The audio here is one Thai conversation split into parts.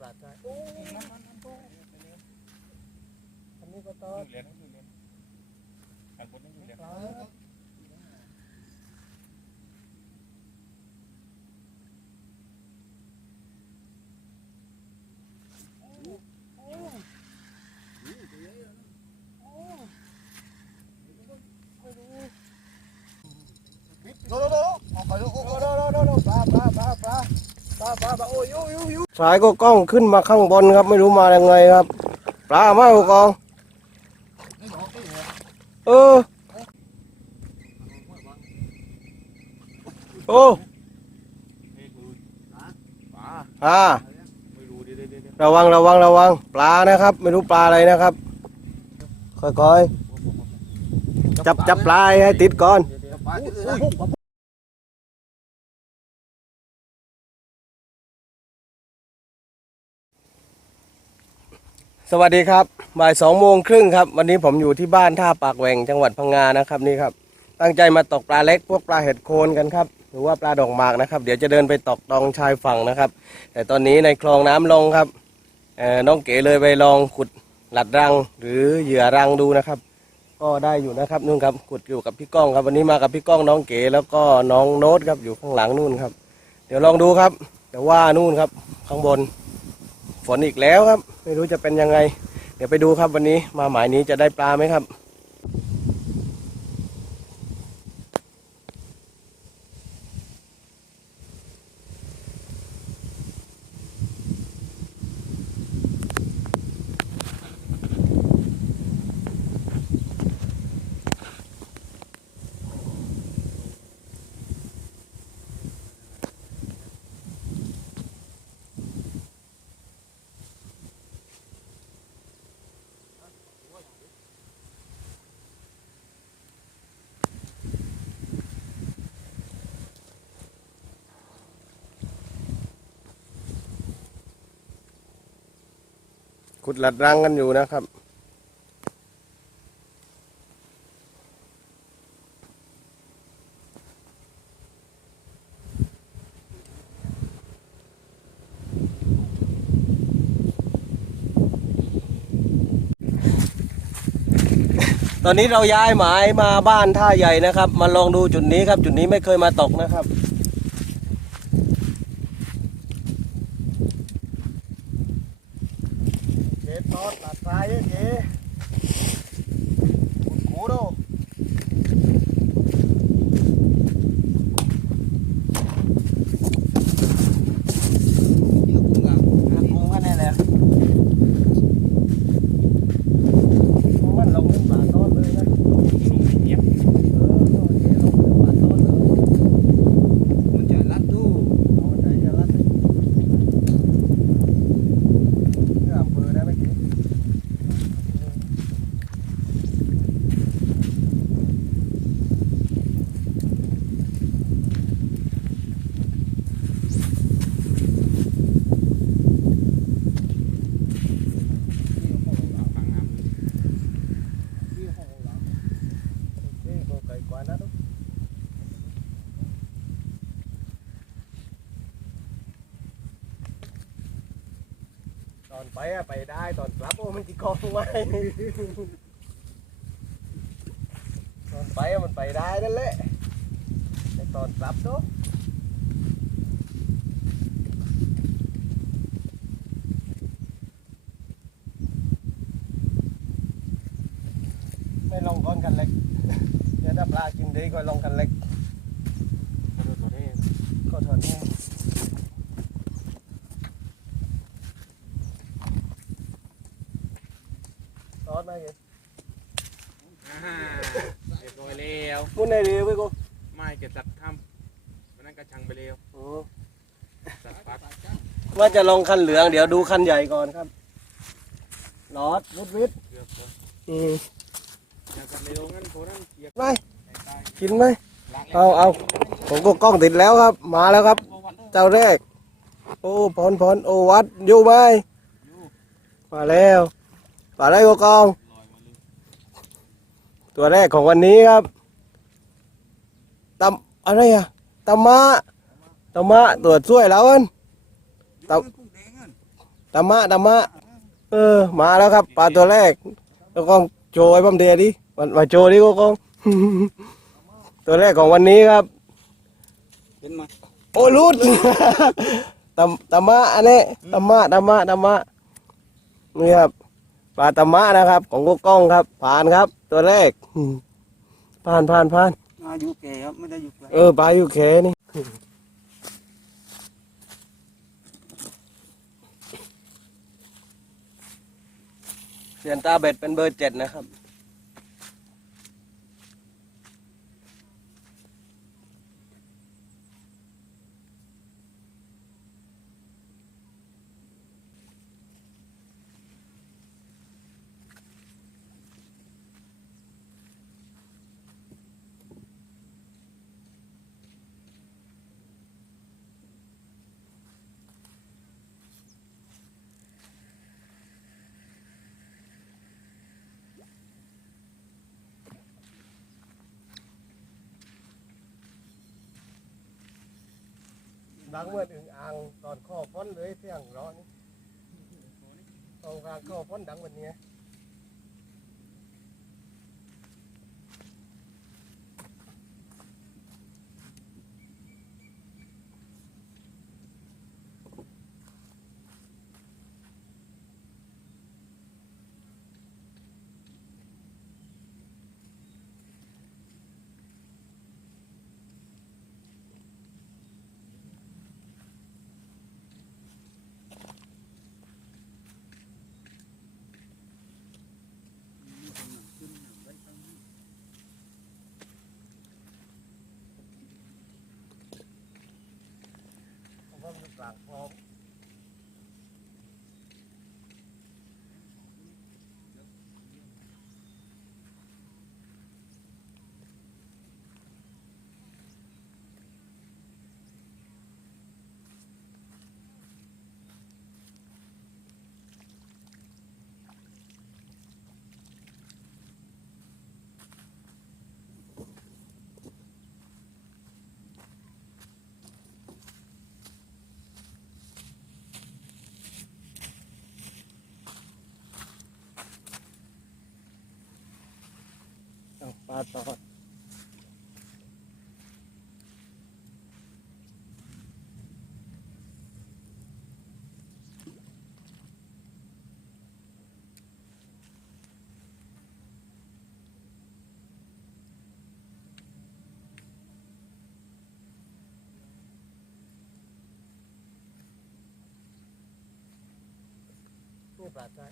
ปลาได้โอ้ยนั่นนั่นโตอันนี้ก็ตออยู่เรียนอยู่เรียนอันบนนี่อยู่เรียนปลาโดโดโดออกไปโดโดโดโดโดโดปลาปลาปลา สายก็กล้องขึ้นมาข้างบนครับ ไม่รู้มายังไงครับ ปลาไมาผู้กอง เออ โอ้นี่คือปลาอ่าไม่รู้เดี๋ยวเดี๋ยวเดี๋ยวระวังระวังระวัง ปลานะครับ ไม่รู้ปลาอะไรนะครับ ค่อยๆ จับจับปลาให้ติดก่อน สวัสดีครับบ่ายสองโมงครึ่งครับ วันนี้ผมอยู่ที่บ้านท่าปากแหว่งจังหวัดพังงานะครับนี่ครับ ตั้งใจมาตกปลาเล็กพวกปลาเห็ดโคนกันครับ หรือว่าปลาดอกหมากนะครับ เดี๋ยวจะเดินไปตกตองชายฝั่งนะครับ แต่ตอนนี้ในคลองน้ำลงครับน้องเก๋เลยไปลองขุดหลัดรัง หรือเหยื่อรังดูนะครับ ก็ได้อยู่นะครับนู่นครับขุดอยู่กับพี่ก้องครับ วันนี้มากับพี่ก้องน้องเก๋แล้วก็น้องโน้ตครับอยู่ข้างหลังนู่นครับ เดี๋ยวลองดูครับ แต่ว่านู่นครับข้างบน ฝนอีกแล้วครับ ไม่รู้จะเป็นยังไง เดี๋ยวไปดูครับวันนี้มาหมายนี้จะได้ปลาไหมครับ ขุดหลัดรังกันอยู่นะครับ ตอนนี้เราย้ายหมายมาบ้านท่าใหญ่นะครับ มาลองดูจุดนี้ครับ จุดนี้ไม่เคยมาตกนะครับ เจ๊ทอดตัดสายเจ๊โอ้โหดูกุ้งกันแน่เลยมันลงเป็นป่าต้นเลยนะ เงียบ เออเจ๊ลงเป็นป่าต้นเลย มันจะรัดดู เอาใจจะรัดเลยเพื่ออำเภอได้ไหมเจ๊ ฟังงาม นี่โบไก่กว่านะทุกต อนไปอะไปได้ตอนกลับโอ้มันจีกองไว้ตอนไปอะมันไปได้นั่นแหละแต่ตอนกลับเนาะไม่ลงก้อนกันเล็กเดี๋ยวถ้าปลากินดีก็ลงกันเล็กมาดูตัวนี้ก็ถอนแห้ อ่าเรียบร้อยแล้วมุนในดีไปกูไม่เก็บสัตว์ทำวันนั้นกระชังไปแล้วโอ้สัตว์ปักว่าจะลงคันเหลืองเดี๋ยวดูคันใหญ่ก่อนครับลอดวุดวิทย์เกือบแล้วอืมอยากสัตว์เร็วงั้นโคนั้นเกียบไปกินไหม เอาเอาผมก็กล้องติดแล้วครับ มาแล้วครับ เจ้าแรก โอ้พรพรโอวัดอยู่ไหมมาแล้วปลาอะไรก็กองลอยมาเลย ตัวแรกของวันนี้ครับตำอะไรอะตำมะตำมะตัวช่วยแล้วอันตำกุ้งแดงอะตตามะตามะเออ มาแล้วครับปลาตัวแรกก็กล้องโชว์ไว้บัมเดียดิมามาโชว์ดิก็กล้องตัวแรกของวันนี้ครับเป็นมาโอ้รุดตาตามะอันนี้ตามะตามะตามะนี่ครับ ปลาตามะนะครับ ของกุ๊กกล้องครับ ผ่านครับ ตัวแรกผ่านผ่านผ่านอายุแก่ครับไม่ได้อยู่ไกลเออปลาอยู่แค่นี่เสียนตาเบ็ดเป็นเบอร์เจ็ดนะครับ ดังเมื่อถึงอ่างตอนข้อพ้นเลยเสียงร้อนตรงกลางข้อพ้นดังวันนี้ ผมว่ามันกลางคลองเอม ปลาตอด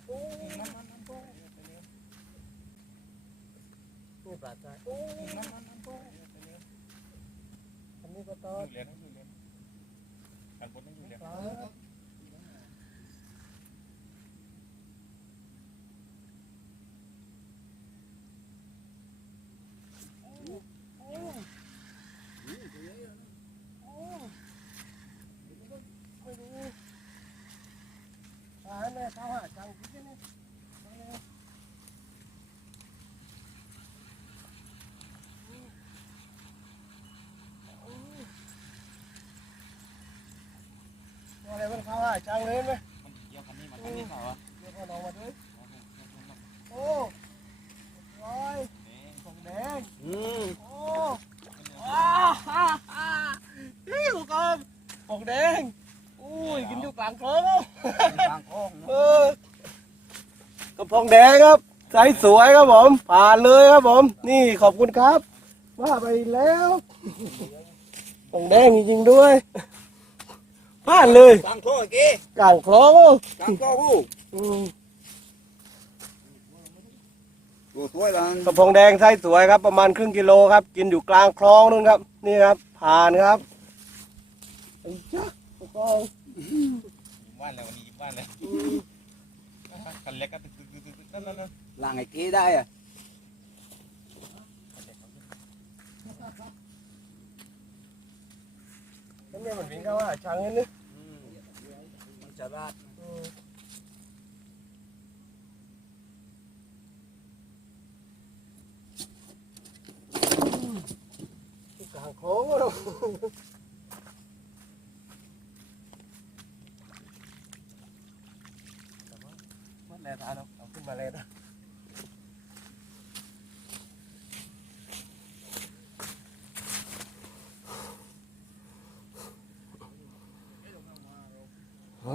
นี่ ปลาใจโอ้นี่ปลาใจโอ้อันนี้ก็ตอดอยู่เรียนอยู่เรียนการปนต้องอยู่เรียนปลาไม่รู้ปลาแม่เขาหาจังที่นี่มาเลยตัว อะไรมันเขาหาจังเลยไหมมันเกี่ยวคันนี้มาคันนี้เขาอะเดี๋ยวพอน้องมาด้วยโอ้ร้อยทองแดงอืมโอ้ว้าฮ่าฮ่านี่กูกอมทองแดงอุ้ยกินอยู่กลางคลองทางโค้งเออกระพงแดงครับใสสวยครับผม ผ่านเลยครับผม นี่ขอบคุณครับว่าไปแล้วทองแดงจริงๆด้วย ผ่านเลยทางโค้งเกี้กลางคลองทางโค้งอืมดูสวยลังกระพงแดงไส้สวยครับ ประมาณครึ่งกิโลครับ กินอยู่กลางคลองนู่นครับ นี่ครับ ผ่านครับไอ้จ๊ะกระพงยิ้มว่านเลยวันนี้ยิ้มว่านเลยคันเล็กก็ตึ๊ดตึ๊ดตึ๊ดตึ๊ดนั่นนั่นนั่นลางไอ้เกี้ได้อะ นั่นเนี่ยมันวิ่งเข้าหาช้างนี่นึกมันจะราดกลางคลองอะ เแร่ทานเอาเอาขึ้นมาเลยนะ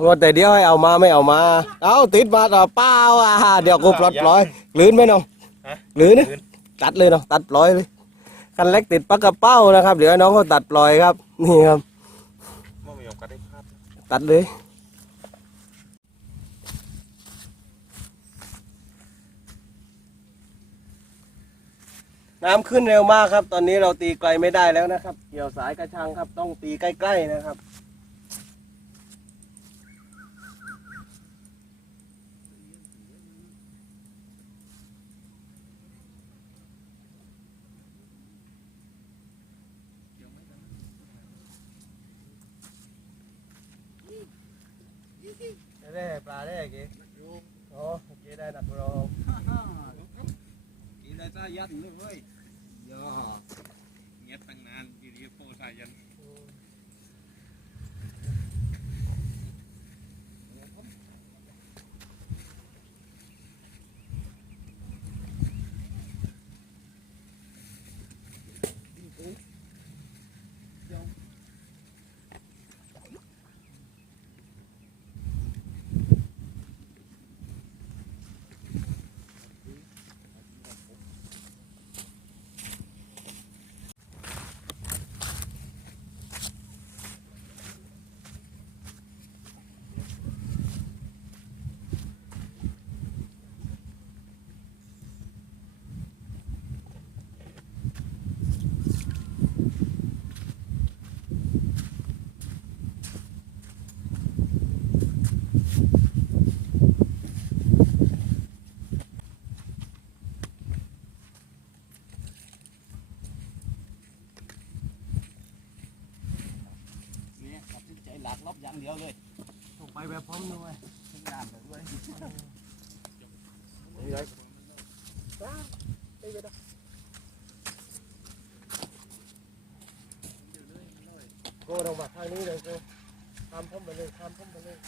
ว่าแต่เดี๋ยวให้เอามาไม่เอามา เอาติดมาต่อเป้าอะเดี๋ยวกูปลดปล่อยลื่นไหมน้องฮะลื่นนะตัดเลยเนาะตัดปล่อยเลยคันเล็กติดปลากระเป้านะครับ เดี๋ยวให้น้องเขาตัดปล่อยครับ นี่ครับว่าไม่ยอมกันได้ภาพตัดเลยน้ำขึ้นเร็วมากครับ ตอนนี้เราตีไกลไม่ได้แล้วนะครับ เกี่ยวสายกระชังครับ ต้องตีใกล้ ๆ นะครับ ได้กี่โอ้โอเคได้ดักรองกินได้ซะยัดเลยเว้ยา เงี้ยตั้งนานดีๆโพสายัน เนี่ยตัดสินใจหลักลบอย่างเดียวเลย ถูกไปแบบพร้อมด้วยทิ้งงานไปด้วยโก้ลงมาทางนี้เลยโก้ข้ามพ้มไปเลยข้ามพ้มไปเลย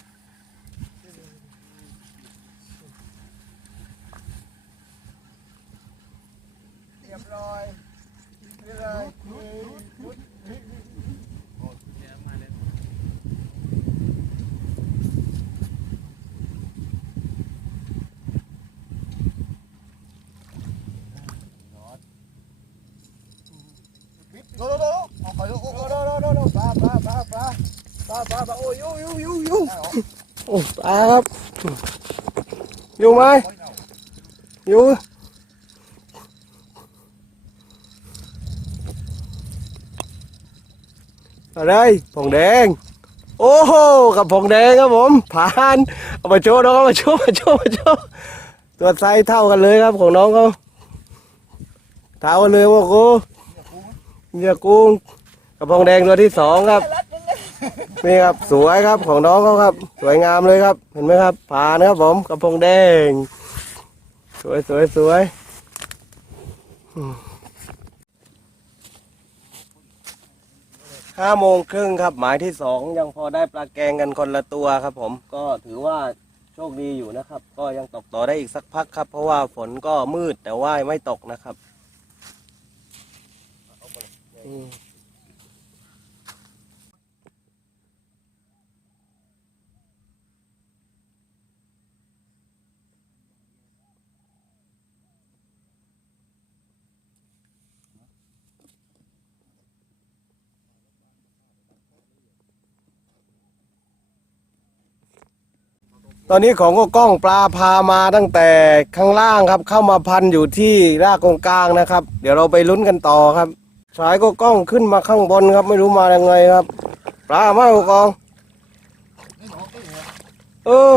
เรียบร้อยเรียบร้อย โดโดโดเอาไปโดโอ้ โน่โน่โน่โน่โน่ปลาปลาปลาปลาปลาปลาปลาโอ้ ยยูยูยูยูโอ้ปลาครับอยู่ไหมอยู่อะไรผงแดง โอ้โหกับผงแดงครับผม ผ่านเอามาโชว์น้องมาโชว์มาโชว์มาโชว์ตัวไซส์เท่ากันเลยครับของน้องเขาเท่ากันเลยว่ากูเนี่ยกุ้งกระพงแดงตัวที่สองครับ นี่ครับสวยครับของน้องเขาครับ สวยงามเลยครับ เห็นไหมครับผ่านครับผมกระพงแดง สวยสวยสวยห้าโมงครึ่งครับ หมายที่สองยังพอได้ปลาแกงกันคนละตัวครับ ผมก็ถือว่าโชคดีอยู่นะครับ ก็ยังตกต่อได้อีกสักพักครับ เพราะว่าฝนก็มืดแต่ว่าไม่ตกนะครับ ตอนนี้ของก็กล้องปลาพามาตั้งแต่ข้างล่างครับ เข้ามาพันอยู่ที่รากตรงกลางนะครับ เดี๋ยวเราไปลุ้นกันต่อครับ สายก็กล้องขึ้นมาข้างบนครับ ไม่รู้มายังไงครับ ปลามาก็กอง เออ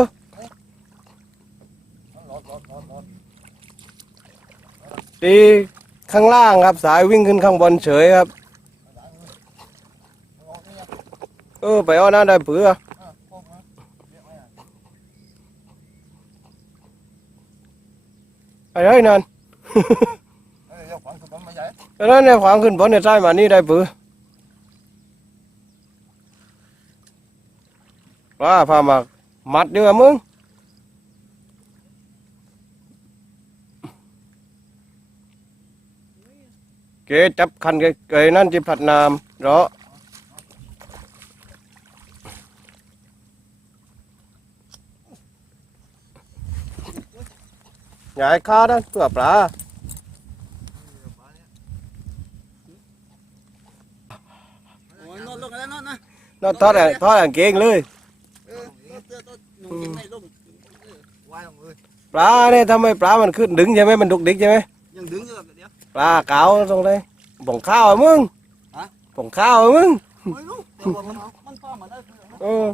ตีข้างล่างครับ สายวิ่งขึ้นข้างบนเฉยครับ เออ ไปเอาหน้าได้เผือ ไปเลยนั่นแล้นั่นเนี่ยขวามขึ้นบนเนี่ยใช้มานี่ได้ปื้อว่าพามามัดด้วยมึงเกจับคันเกยนั่นจิพัดนามเหรอ อย่าให้ข้านะตัวปลาโอ้ยนอนลงแล้วนอนนะนอนทอดอะทอดกางเกงเลยเออนอนเสื้อต้นหนุ่มกินในร่มวายลงเลยปลาเนี่ยทำไมปลามันขึ้นดึงใช่ไหมมันดุกดิกใช่ไหมยังดึงอยู่แบบเดียวปลาเก๋าตรงไหนผงข้าวอะมึงฮะผงข้าวอะมึงไม่รู้แต่ว่ามันมันป้ามันได้คือเออ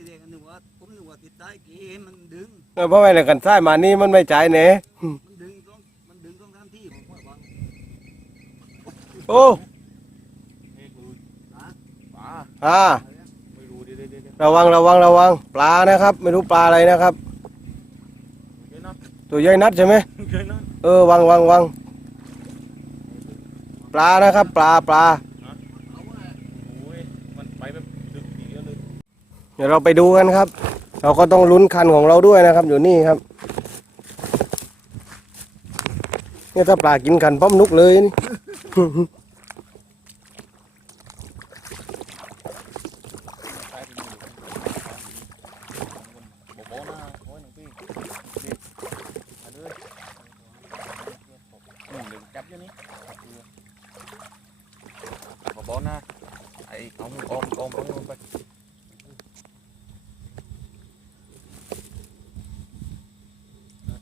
ที่เรียกกันนึกว่าผมนึกว่าติดใต้เกมมันดึง เออเพราะไม่เลยกันใต้มานี่มันไม่จ่ายเนี่ยมันดึงต้องมันดึงต้องทำที่ผมว่าบางโอ้เฮ้ยกูปลาอ่าไม่รู้เดี๋ยวเดี๋ยวเดี๋ยวระวังระวังระวัง ปลานะครับ ไม่รู้ปลาอะไรนะครับเดี๋ยวนะตัวใหญ่นัดใช่ไหมเดี๋ยวนะเออวังวังวังปลานะครับ ปลาปลา โอ้ยมันไปแบบดึกดีแล้วเลย เดี๋ยวเราไปดูกันครับ เราก็ต้องลุ้นคันของเราด้วยนะครับ อยู่นี่ครับเนี่ยถ้าปลากินคันป้อมนุกเลยนี่ ไปที่นี่บอกบอกนะโอ้ยหนึ่งปีเด็กมาเลยหนึ่งหนึ่งจับอยู่นี่บอกบอกนะไอ้เอามือออมออมเอามือไป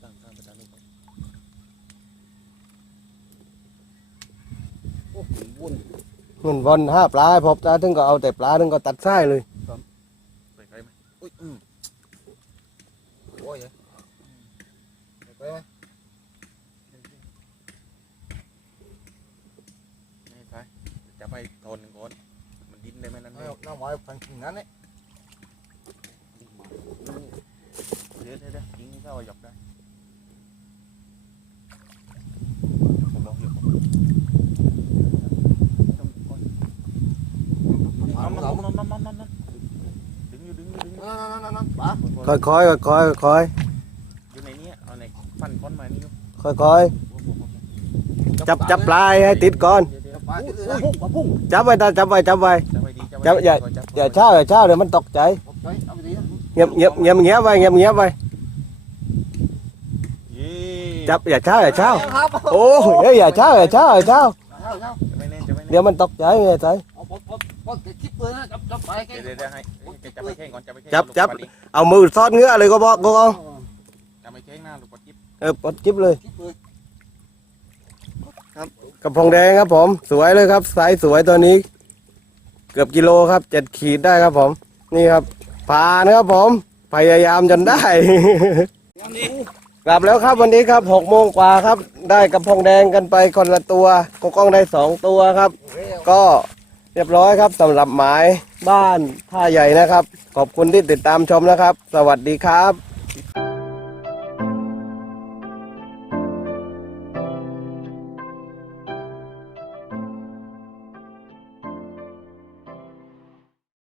ตั้งตั้งตั้งตั้ง โอ้โหวุ่น มันบอลห้าปลาให้พบตาถึงก็เอาแต่ปลาถึงก็ตัดไส้เลยไปไกลไหมอุ้ยอืมโอ้ยไปไหมไม่ไปจะไปทนก่อนมันดิ้นได้ไหมนั่นเอาเองน้ำไม้พันถึงนั้นเนี่ยเดี๋ยวเดี๋ยวเดี๋ยวยิงเข้าหยอกได้ผมบอกอยู่ผม น้ำน้ำน้ำน้ำน้ำน้ำน้ำดึงอยู่ดึงอยู่ดึงอยู่นั่นนั่นนั่นปลาค่อยค่อยค่อยค่อยอยู่ในนี้เอาในฟันก้อนไม้นี่อยู่ค่อยค่อยจับจับปลาให้ติดก่อนเดี๋ยวเดี๋ยวปลาที่เลยพุ่งปลาพุ่งจับไว้ตาจับไว้จับไว้จะไปดีจะไปจับอย่าอย่าเช้าอย่าเช้าเดี๋ยวมันตกใจไปเอาไปดีเงียบเงียบเงียบเงียบไว้เงียบเงียบไว้ยี่จับอย่าเช้าอย่าเช้าครับโอ้เอ้ยอย่าเช้าอย่าเช้าอย่าเช้าจะไม่แน่จะไม่แน่เดี๋ยวมันตกใจไงใจเอาปลดปลดปลดคลิป เลยนจับจับไปแค่เดี๋ยวเดี๋ยวให้จะไปแข่งก่อนจะไปแข่งจับจับ เอามือซอดเงื้อเลยก็บอกก็เอาจะไปแข่งหน้าลูกปจิ๊บเออปลดจิ๊บเลยคลิปเลยกระพงแดงครับผม สวยเลยครับไซส์สวยตัวนี้ เกือบกิโลครับเจ็ดขีดได้ครับผม นี่ครับผ่านครับผม พยายามจนได้กลับแล้วครับวันนี้ครับหกโมงกว่าครับ ได้กระพงแดงกันไปคนละตัวกกล้องได้สองตัวครับ ก็ เรียบร้อยครับสำหรับหมายบ้านท่าใหญ่นะครับ ขอบคุณที่ติดตามชมนะครับ สวัสดีครับ